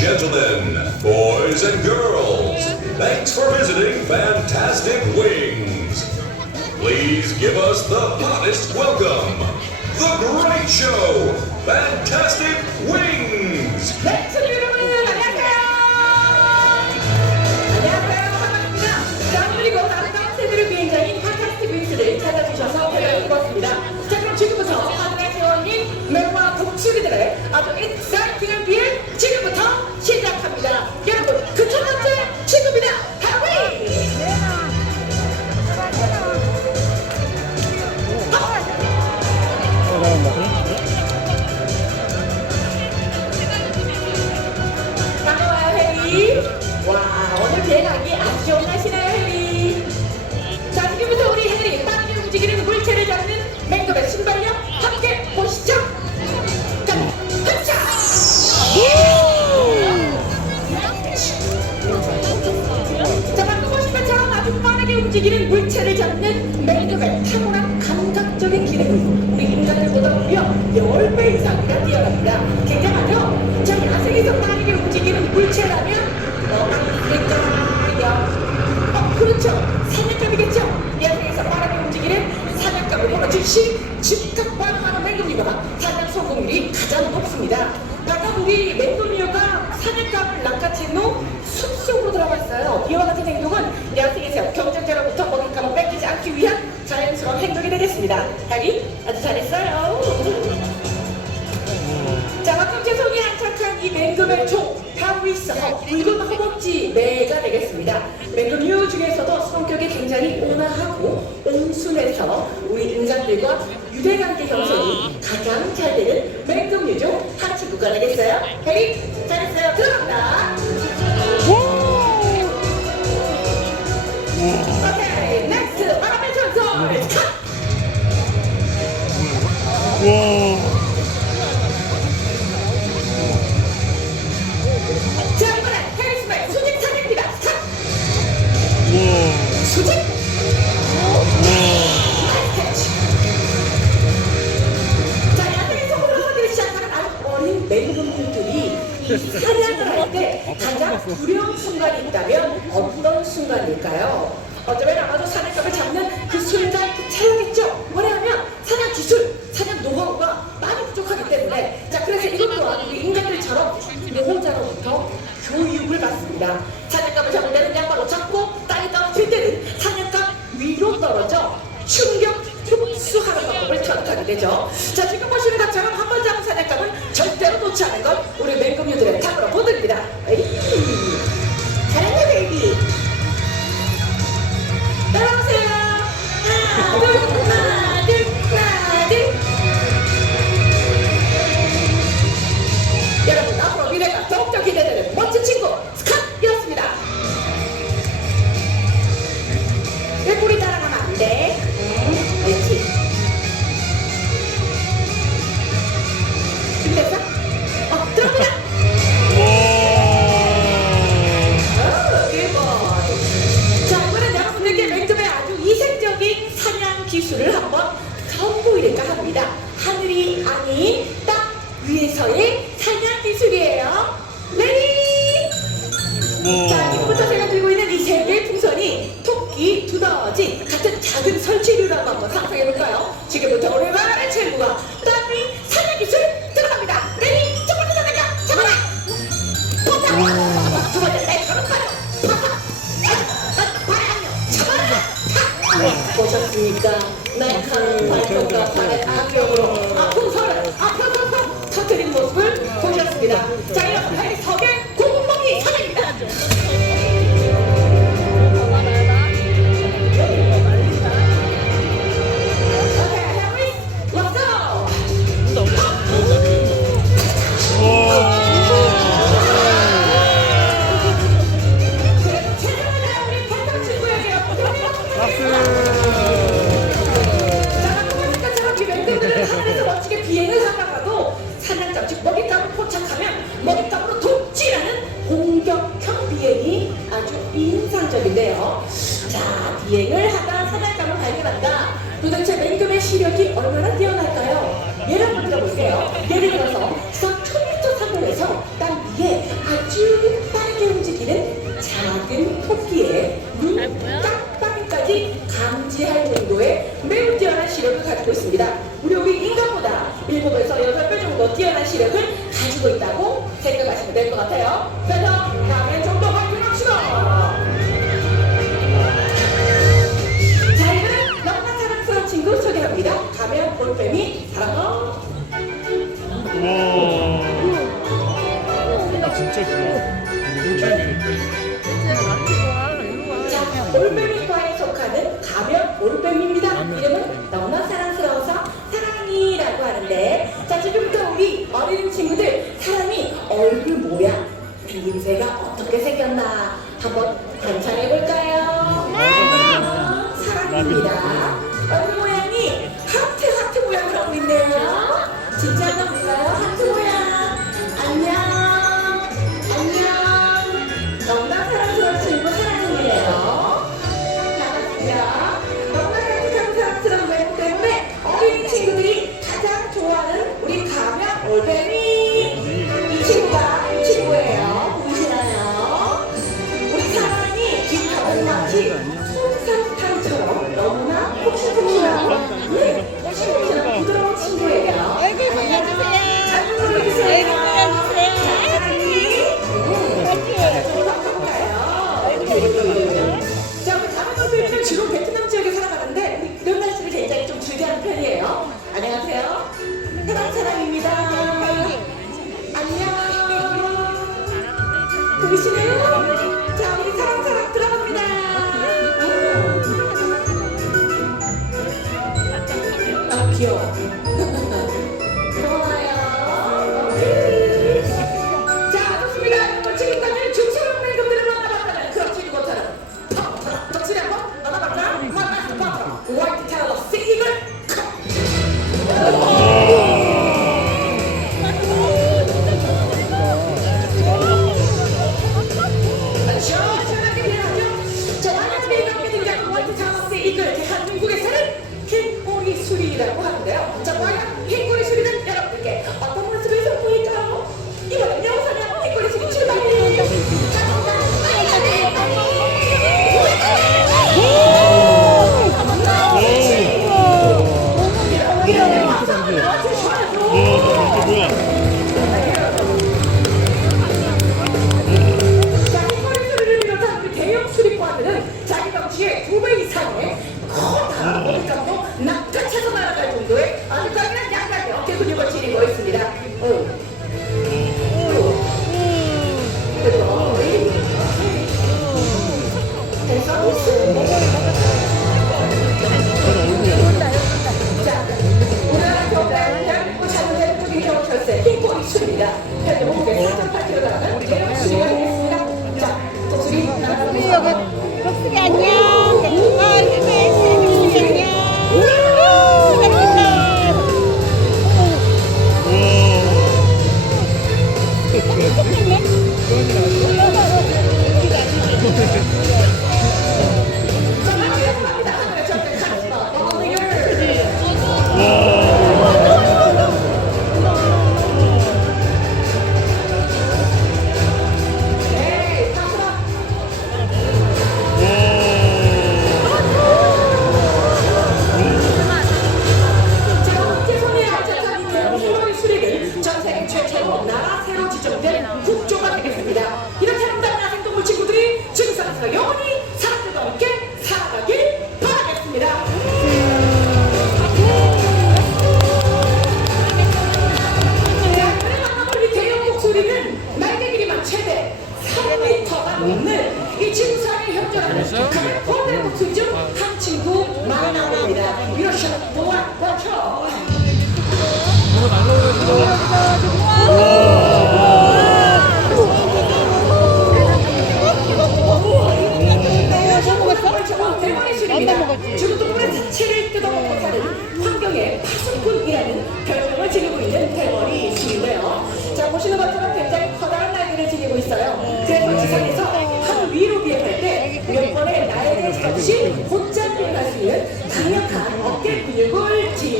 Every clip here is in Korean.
Gentlemen, boys and girls, thanks for visiting Fantastic Wings. Please give us the hottest welcome. The Great Show, Fantastic 맹금의 탁월한 감각적인 기능은 우리 인간들보다 무려 10배 이상이나 뛰어납니다. 굉장하죠? 자, 야생에서 빠르게 움직이는 물체라면 어, 있을까요? 어, 그렇죠. 사냥감이겠죠? 야생에서 빠르게 움직이는 사냥감을 보러 즉시 즉각 반응하는 맹금류가 사냥 성공률이 가장 높습니다. 방금 우리 맹금류가 사냥감을 낚아챈 후 숲속으로 들어갔어요. 위한 자연스러운 행동이 되겠습니다. 하기 아주 잘했어요. 자, 방금 재성이 안착한 이 맹금의 총 다위스허 붉은 허벅지 매가 되겠습니다. 맹금류 중에서도 성격이 굉장히 온화하고 온순해서 우리 인간들과 유대관계 형성이 가장 잘 되는 맹금류 중한 친구가 되겠어요. 해리, 잘했어요. 들어갑니다. 할 때 가장 두려운 순간이 있다면 어떤 순간일까요? 어쩌면 아마도 사냥감을 잡는 그 순간 그 촬영했죠? 뭐냐면 사냥 기술, 사냥 노하우가 많이 부족하기 때문에 자 그래서 이것 또한 우리 인간들처럼 보호자로부터 교육을 받습니다. 사냥감을 잡을 때는 양발로 잡고 땅에 떨어질 때는 사냥감 위로 떨어져 충격 흡수하는 방법을 터득하게 되죠. 자, 지금 보시는 것처럼 한 번 잡은 사냥감은 절대로 놓지 않은 건 우리 맹금류들 현실적인데요. 자, 비행을 하다 사달감을 발견한다. 도대체 맨금의 시력이 얼마나 뛰어날까요? 예를 들어볼게요. 예를 들어서 선 1000m 상공에서 땅 위에 아주 빠르게 움직이는 작은 토끼의 눈 깜빡이까지 감지할 정도의 매우 뛰어난 시력을 가지고 있습니다. 우리 우리 인간보다 일곱에서 여덟 배 정도 뛰어난 시력을 가지고 있다고 생각하시면 될 것 같아요. 그래서 얼굴 모양, 비임새가 어떻게 생겼나 한번 관찰해 볼까요? 네. 사랑입니다. Sudah. 나라 새로 지정된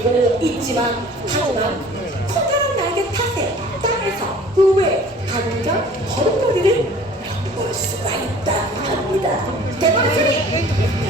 이거는 있지만 하지만 커다란 날개 탓에 땅에서 후에 당겨 걸음걸이를 바꿀 수가 있다고 합니다. 대박 소리!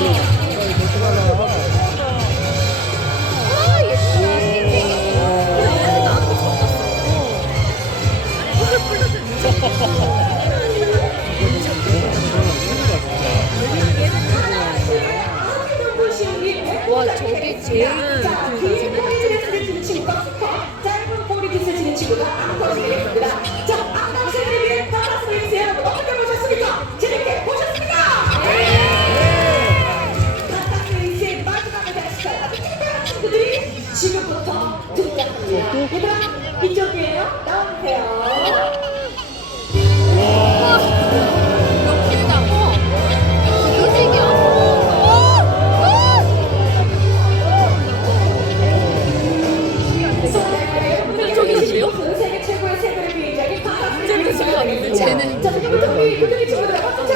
Lord. 자, 지금부터 우리 교정이 친구들 박수